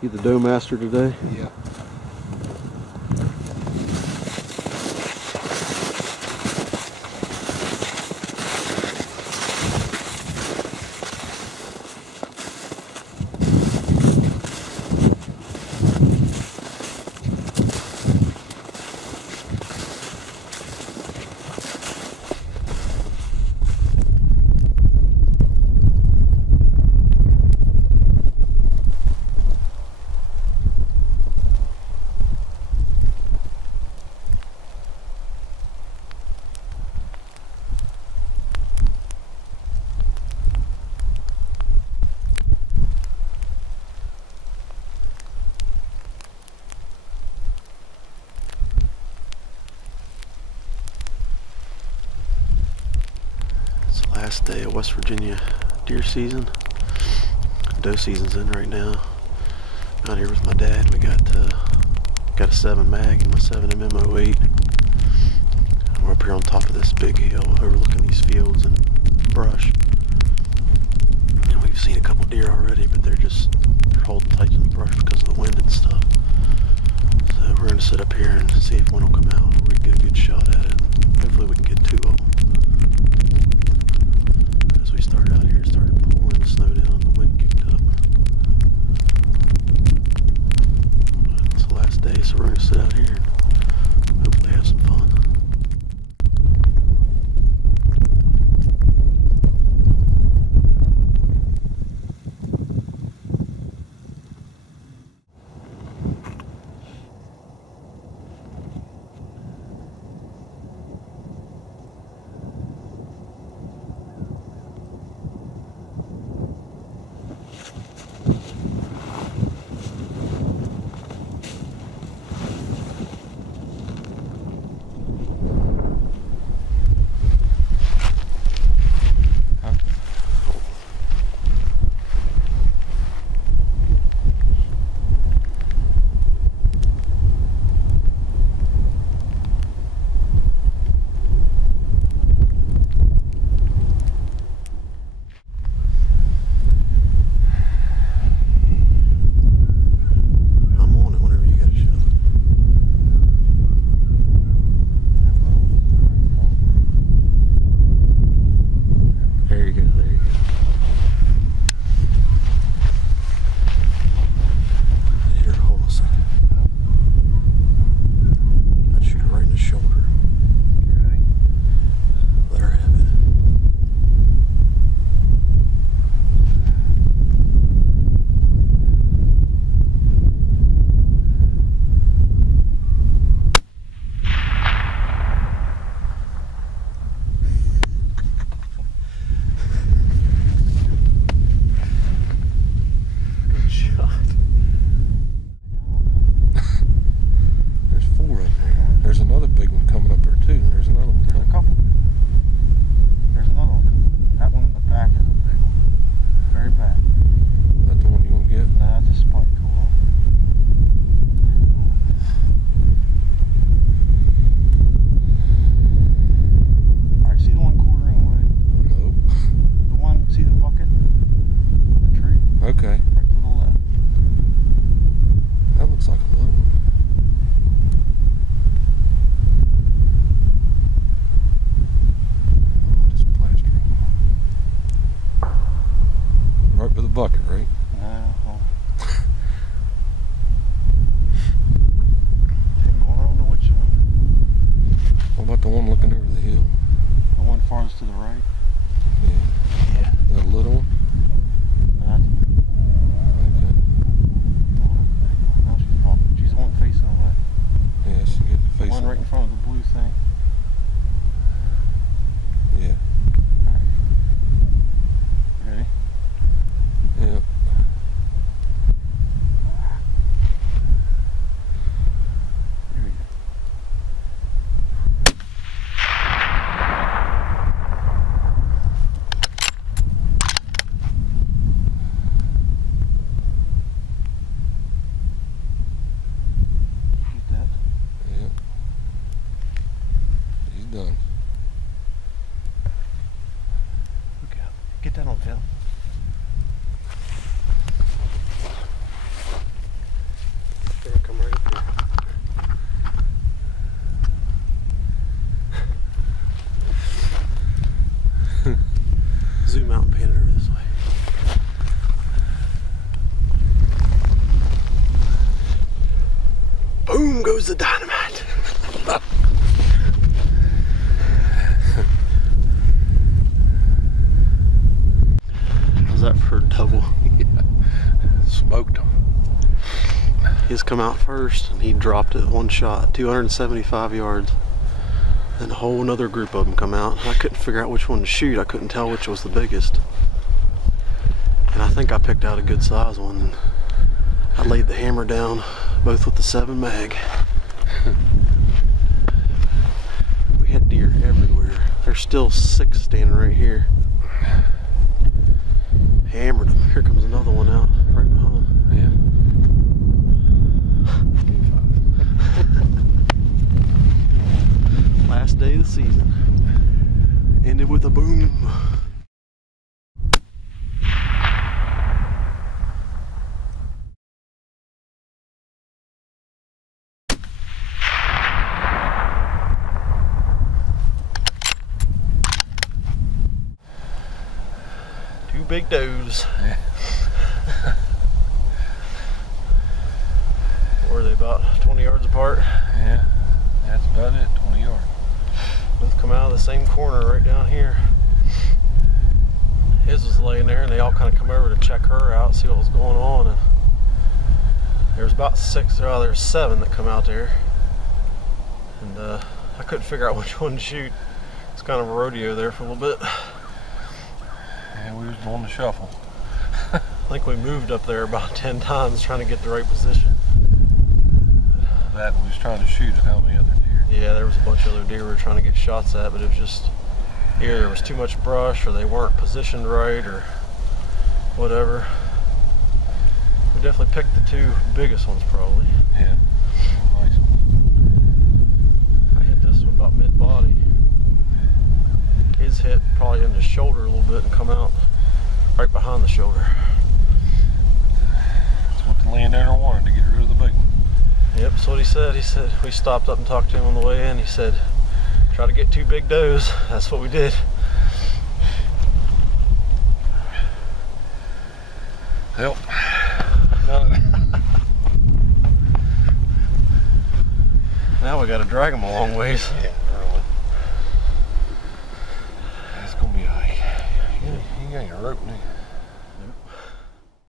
You the doe master today? Yeah. Last day of West Virginia deer season. Doe season's in right now. Out here with my dad, we got a 7 mag and my 7mm 08. We're up here on top of this big hill overlooking these fields and brush. And we've seen a couple deer already, but they're holding tight to the brush because of the wind and stuff. So we're gonna sit up here and see if one will come out. We can get a good shot at it. Hopefully we can get 2 of them. We started out here, started pouring the snow down, the wind kicked up. But it's the last day, so we're going to sit out here and hopefully have some fun. Bucket, right? No. I don't know which one. What about the one looking over the hill? The one farthest to the right? Yeah. Yeah. That little one? Okay. No, she's walking. She's the one facing the left. Yeah, she gets The facing. one right in front of the blue thing. Yeah. Alright. Ready? Yeah. Here we go. Get that? Yeah. He's done. Look out. Get that on film. the dynamite. How's that for a double? Yeah. Smoked him. He's come out first and he dropped it one shot, 275 yards. Then a whole another group of them come out. I couldn't figure out which one to shoot. I couldn't tell which was the biggest. And I think I picked out a good size one. And I laid the hammer down, both with the 7 mag. We had deer everywhere. There's still 6 standing right here. Hammered them. Here comes another one out right behind. Yeah. Last day of the season. Ended with a boom. Two big does. Yeah. Were they about 20 yards apart? Yeah. That's about it. 20 yards. Both come out of the same corner right down here. His was laying there and they all kind of come over to check her out, see what was going on. And there's about 6, or there's 7 that come out there. And I couldn't figure out which one to shoot. It's kind of a rodeo there for a little bit. Yeah, we was doing the shuffle. I think we moved up there about 10 times trying to get the right position. That we was trying to shoot at how many other deer? Yeah, there was a bunch of other deer we were trying to get shots at, but it was just either there was too much brush or they weren't positioned right or whatever. We definitely picked the 2 biggest ones probably. Yeah. Nice. I hit this one about mid-body. His hit probably in the shoulder a little bit and come out right behind the shoulder. That's what the landowner wanted, to get rid of the big one. Yep, that's what he said. He said, we stopped up and talked to him on the way in. He said, try to get 2 big does. That's what we did. Yep. Now we got to drag them a long ways. Yeah.